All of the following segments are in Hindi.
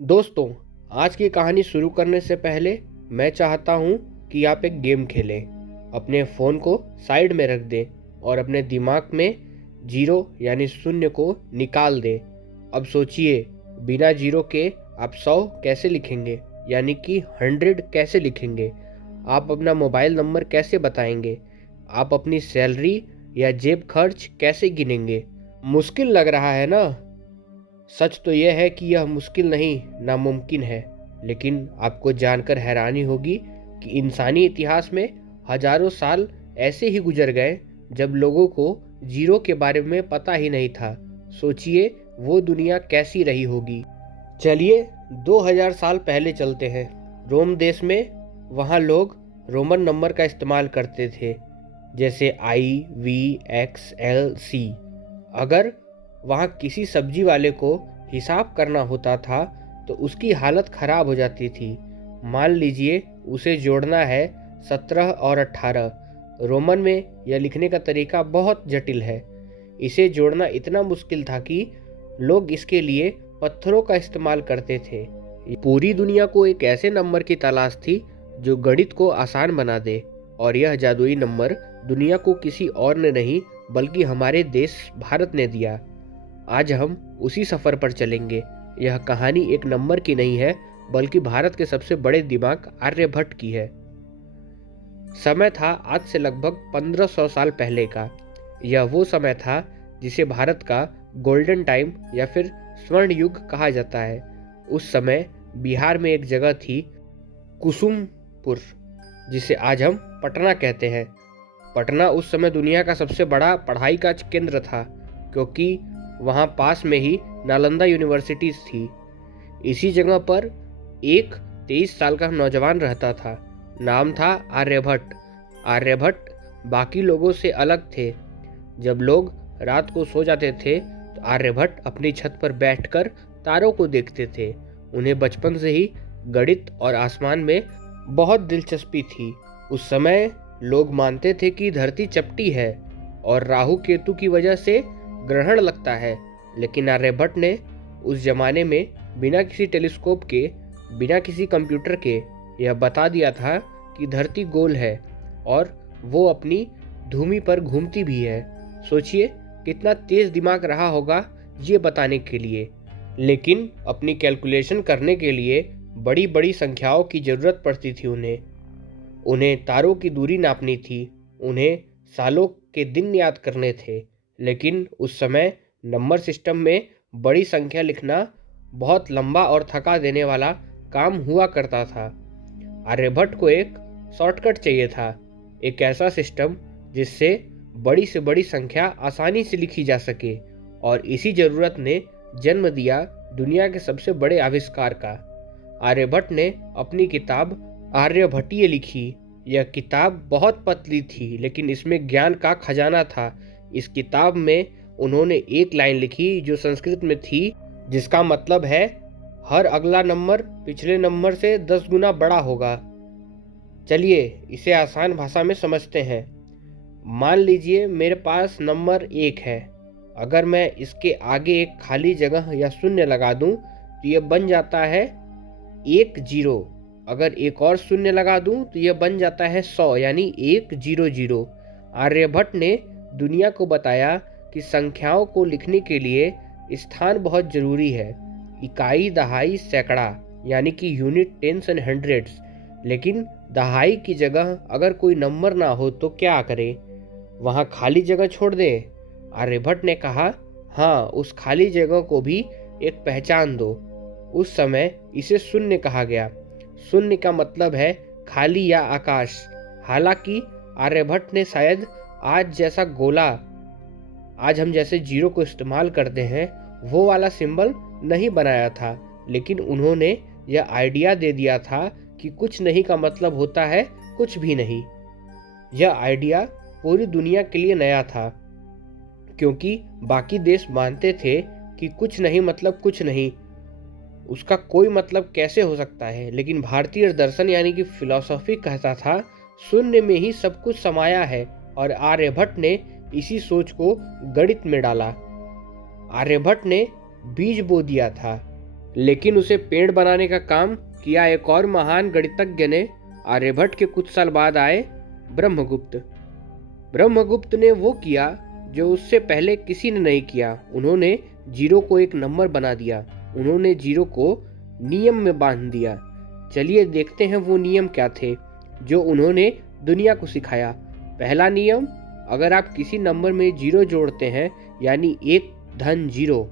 दोस्तों, आज की कहानी शुरू करने से पहले मैं चाहता हूँ कि आप एक गेम खेलें। अपने फ़ोन को साइड में रख दें और अपने दिमाग में जीरो यानी शून्य को निकाल दें। अब सोचिए, बिना जीरो के आप 100 कैसे लिखेंगे, यानी कि 100 कैसे लिखेंगे। आप अपना मोबाइल नंबर कैसे बताएंगे, आप अपनी सैलरी या जेब खर्च कैसे गिनेंगे। मुश्किल लग रहा है ना? सच तो यह है कि यह मुश्किल नहीं, नामुमकिन है। लेकिन आपको जानकर हैरानी होगी कि इंसानी इतिहास में हजारों साल ऐसे ही गुजर गए जब लोगों को जीरो के बारे में पता ही नहीं था। सोचिए वो दुनिया कैसी रही होगी। चलिए 2000 साल पहले चलते हैं। रोम देश में वहाँ लोग रोमन नंबर का इस्तेमाल करते थे, जैसे IVXLC। अगर वहाँ किसी सब्जी वाले को हिसाब करना होता था तो उसकी हालत खराब हो जाती थी। मान लीजिए उसे जोड़ना है 17 और 18। रोमन में यह लिखने का तरीका बहुत जटिल है। इसे जोड़ना इतना मुश्किल था कि लोग इसके लिए पत्थरों का इस्तेमाल करते थे। पूरी दुनिया को एक ऐसे नंबर की तलाश थी जो गणित को आसान बना दे, और यह जादुई नंबर दुनिया को किसी और ने नहीं बल्कि हमारे देश भारत ने दिया। आज हम उसी सफर पर चलेंगे। यह कहानी एक नंबर की नहीं है, बल्कि भारत के सबसे बड़े दिमाग आर्यभट्ट की है। समय था आज से लगभग 1500 साल पहले का। यह वो समय था जिसे भारत का गोल्डन टाइम या फिर स्वर्ण युग कहा जाता है। उस समय बिहार में एक जगह थी, कुसुमपुर, जिसे आज हम पटना कहते हैं। पटना उस समय दुनिया का सबसे बड़ा पढ़ाई का केंद्र था, क्योंकि वहाँ पास में ही नालंदा यूनिवर्सिटी थी। इसी जगह पर एक 23 साल का नौजवान रहता था। नाम था आर्यभट्ट। आर्यभट्ट बाकी लोगों से अलग थे। जब लोग रात को सो जाते थे तो आर्यभट्ट अपनी छत पर बैठकर तारों को देखते थे। उन्हें बचपन से ही गणित और आसमान में बहुत दिलचस्पी थी। उस समय लोग मानते थे कि धरती चपटी है और राहु केतु की वजह से ग्रहण लगता है। लेकिन आर्यभट्ट ने उस जमाने में बिना किसी टेलीस्कोप के, बिना किसी कंप्यूटर के यह बता दिया था कि धरती गोल है और वो अपनी धूमि पर घूमती भी है। सोचिए कितना तेज दिमाग रहा होगा ये बताने के लिए। लेकिन अपनी कैलकुलेशन करने के लिए बड़ी बड़ी संख्याओं की ज़रूरत पड़ती थी। उन्हें तारों की दूरी नापनी थी, उन्हें सालों के दिन याद करने थे। लेकिन उस समय नंबर सिस्टम में बड़ी संख्या लिखना बहुत लंबा और थका देने वाला काम हुआ करता था। आर्यभट्ट को एक शॉर्टकट चाहिए था, एक ऐसा सिस्टम जिससे बड़ी से बड़ी संख्या आसानी से लिखी जा सके। और इसी ज़रूरत ने जन्म दिया दुनिया के सबसे बड़े आविष्कार का। आर्यभट्ट ने अपनी किताब आर्यभट्टीय लिखी। यह किताब बहुत पतली थी, लेकिन इसमें ज्ञान का खजाना था। इस किताब में उन्होंने एक लाइन लिखी जो संस्कृत में थी, जिसका मतलब है हर अगला नंबर पिछले नंबर से 10 गुना बड़ा होगा। चलिए इसे आसान भाषा में समझते हैं। मान लीजिए मेरे पास नंबर 1 है। अगर मैं इसके आगे एक खाली जगह या शून्य लगा दूं तो यह बन जाता है 10। अगर एक और शून्य लगा दूं तो यह बन जाता है 100, यानी 100। आर्यभट्ट ने दुनिया को बताया कि संख्याओं को लिखने के लिए स्थान बहुत जरूरी है। इकाई, दहाई, सैकड़ा, यानी कि यूनिट, टेंस एंड हंड्रेड्स। लेकिन दहाई की जगह अगर कोई नंबर ना हो तो क्या करें? वहाँ खाली जगह छोड़ दें? आर्यभट्ट ने कहा, हाँ, उस खाली जगह को भी एक पहचान दो। उस समय इसे शून्य कहा गया। शून्य का मतलब है खाली या आकाश। हालांकि आर्यभट्ट ने शायद आज हम जैसे जीरो को इस्तेमाल करते हैं वो वाला सिंबल नहीं बनाया था, लेकिन उन्होंने यह आइडिया दे दिया था कि कुछ नहीं का मतलब होता है कुछ भी नहीं। यह आइडिया पूरी दुनिया के लिए नया था, क्योंकि बाकी देश मानते थे कि कुछ नहीं मतलब कुछ नहीं, उसका कोई मतलब कैसे हो सकता है। लेकिन भारतीय दर्शन यानी कि फिलॉसफी कहता था शून्य में ही सब कुछ समाया है, और आर्यभट्ट ने इसी सोच को गणित में डाला। आर्यभट्ट ने बीज बो दिया था। लेकिन उसे पेड़ बनाने का काम किया एक और महान गणितज्ञ ने। आर्यभट्ट के कुछ साल बाद आए ब्रह्मगुप्त। ब्रह्मगुप्त ने वो किया जो उससे पहले किसी ने नहीं किया। उन्होंने जीरो को एक नंबर बना दिया। उन्होंने जीरो को नियम में बांध दिया। चलिए देखते हैं वो नियम क्या थे जो उन्होंने दुनिया को सिखाया। पहला नियम, अगर आप किसी नंबर में जीरो जोड़ते हैं यानी 1 धन 0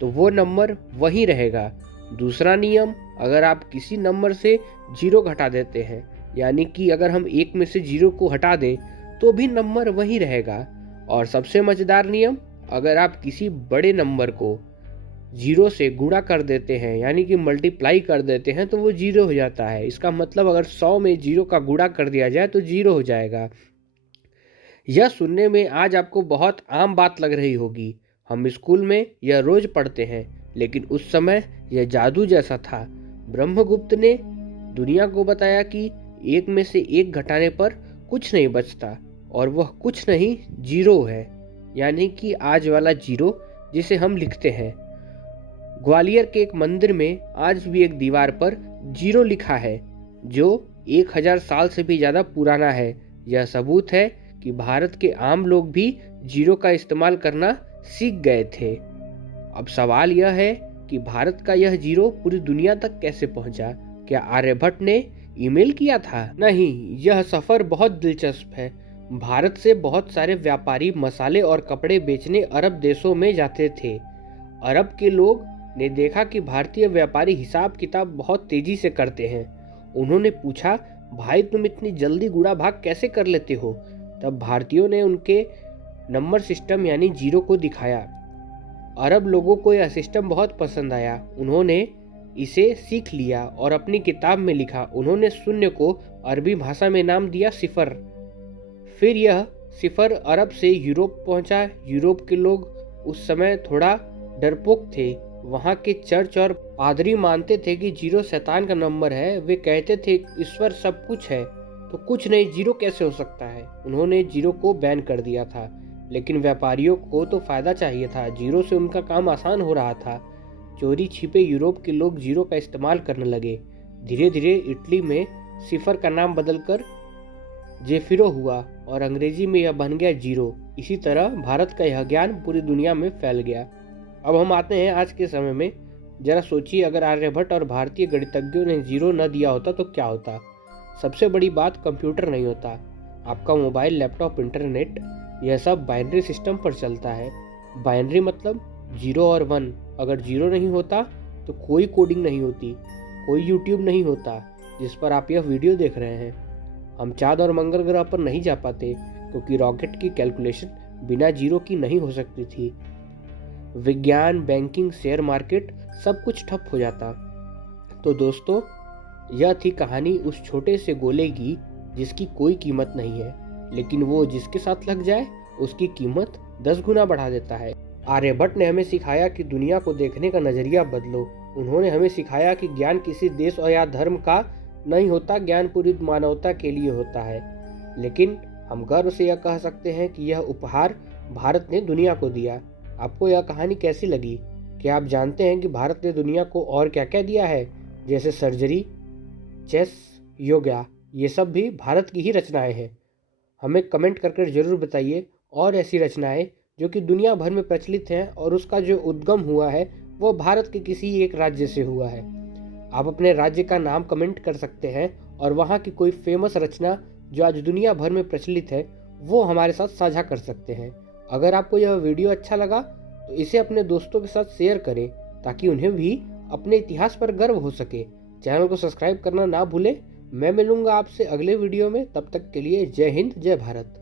तो वो नंबर वही रहेगा। दूसरा नियम, अगर आप किसी नंबर से 0 घटा देते हैं यानी कि अगर हम 1 में से 0 को हटा दें तो भी नंबर वही रहेगा। और सबसे मजेदार नियम, अगर आप किसी बड़े नंबर को 0 से गुणा कर देते हैं यानी कि मल्टीप्लाई कर देते हैं तो वो 0 हो जाता है। इसका मतलब अगर 100 में 0 का गुणा कर दिया जाए तो 0 हो जाएगा। यह सुनने में आज आपको बहुत आम बात लग रही होगी। हम स्कूल में यह रोज पढ़ते हैं, लेकिन उस समय यह जादू जैसा था। ब्रह्मगुप्त ने दुनिया को बताया कि 1 में से 1 घटाने पर कुछ नहीं बचता और वह कुछ नहीं 0 है, यानी कि आज वाला 0 जिसे हम लिखते हैं। ग्वालियर के एक मंदिर में आज भी एक दीवार पर 0 लिखा है जो 1000 साल से भी ज़्यादा पुराना है। यह सबूत है कि भारत के आम लोग भी 0 का इस्तेमाल करना सीख गए थे। अब सवाल यह है कि भारत का यह 0 पूरी दुनिया तक कैसे पहुंचा? क्या आर्यभट्ट ने ईमेल किया था? नहीं, यह सफ़र बहुत दिलचस्प है। भारत से बहुत सारे व्यापारी मसाले और कपड़े बेचने अरब देशों में जाते थे। अरब के लोग ने देखा कि भारतीय व्यापारी हिसाब किताब बहुत तेजी से करते हैं। उन्होंने पूछा, भाई तुम इतनी जल्दी गुणा भाग कैसे कर लेते हो? तब भारतीयों ने उनके नंबर सिस्टम यानी 0 को दिखाया। अरब लोगों को यह सिस्टम बहुत पसंद आया। उन्होंने इसे सीख लिया और अपनी किताब में लिखा। उन्होंने शून्य को अरबी भाषा में नाम दिया सिफर। फिर यह सिफर अरब से यूरोप पहुंचा। यूरोप के लोग उस समय थोड़ा डरपोक थे। वहाँ के चर्च और पादरी मानते थे कि 0 शैतान का नंबर है। वे कहते थे ईश्वर सब कुछ है तो कुछ नहीं 0 कैसे हो सकता है। उन्होंने 0 को बैन कर दिया था, लेकिन व्यापारियों को तो फायदा चाहिए था। 0 से उनका काम आसान हो रहा था। चोरी छिपे यूरोप के लोग 0 का इस्तेमाल करने लगे। धीरे धीरे इटली में सिफर का नाम बदलकर जेफिरो हुआ और अंग्रेजी में यह बन गया 0। इसी तरह भारत का यह ज्ञान पूरी दुनिया में फैल गया। अब हम आते हैं आज के समय में। जरा सोचिए, अगर आर्यभट्ट और भारतीय गणितज्ञों ने 0 न दिया होता तो क्या होता? सबसे बड़ी बात, कंप्यूटर नहीं होता। आपका मोबाइल, लैपटॉप, इंटरनेट, यह सब बाइनरी सिस्टम पर चलता है। बाइनरी मतलब 0 और 1। अगर 0 नहीं होता तो कोई कोडिंग नहीं होती, कोई यूट्यूब नहीं होता जिस पर आप यह वीडियो देख रहे हैं। हम चाँद और मंगल ग्रह पर नहीं जा पाते क्योंकि रॉकेट की कैलकुलेशन बिना 0 की नहीं हो सकती थी। विज्ञान, बैंकिंग, शेयर मार्केट सब कुछ ठप हो जाता। तो दोस्तों, यह थी कहानी उस छोटे से गोले की जिसकी कोई कीमत नहीं है, लेकिन वो जिसके साथ लग जाए उसकी कीमत 10 गुना बढ़ा देता है। आर्यभट्ट ने हमें सिखाया कि दुनिया को देखने का नजरिया बदलो। उन्होंने हमें सिखाया कि ज्ञान किसी देश और या धर्म का नहीं होता, ज्ञान पूरी मानवता के लिए होता है। लेकिन हम गर्व से यह कह सकते हैं कि यह उपहार भारत ने दुनिया को दिया। आपको यह कहानी कैसी लगी? क्या आप जानते हैं कि भारत ने दुनिया को और क्या क्या दिया है? जैसे सर्जरी, चेस, योगा, ये सब भी भारत की ही रचनाएं हैं। हमें कमेंट करके जरूर बताइए और ऐसी रचनाएं जो कि दुनिया भर में प्रचलित हैं और उसका जो उद्गम हुआ है वो भारत के किसी एक राज्य से हुआ है। आप अपने राज्य का नाम कमेंट कर सकते हैं और वहाँ की कोई फेमस रचना जो आज दुनिया भर में प्रचलित है वो हमारे साथ साझा कर सकते हैं। अगर आपको यह वीडियो अच्छा लगा तो इसे अपने दोस्तों के साथ शेयर करें ताकि उन्हें भी अपने इतिहास पर गर्व हो सके। चैनल को सब्सक्राइब करना ना भूलें। मैं मिलूंगा आपसे अगले वीडियो में। तब तक के लिए जय हिंद, जय भारत।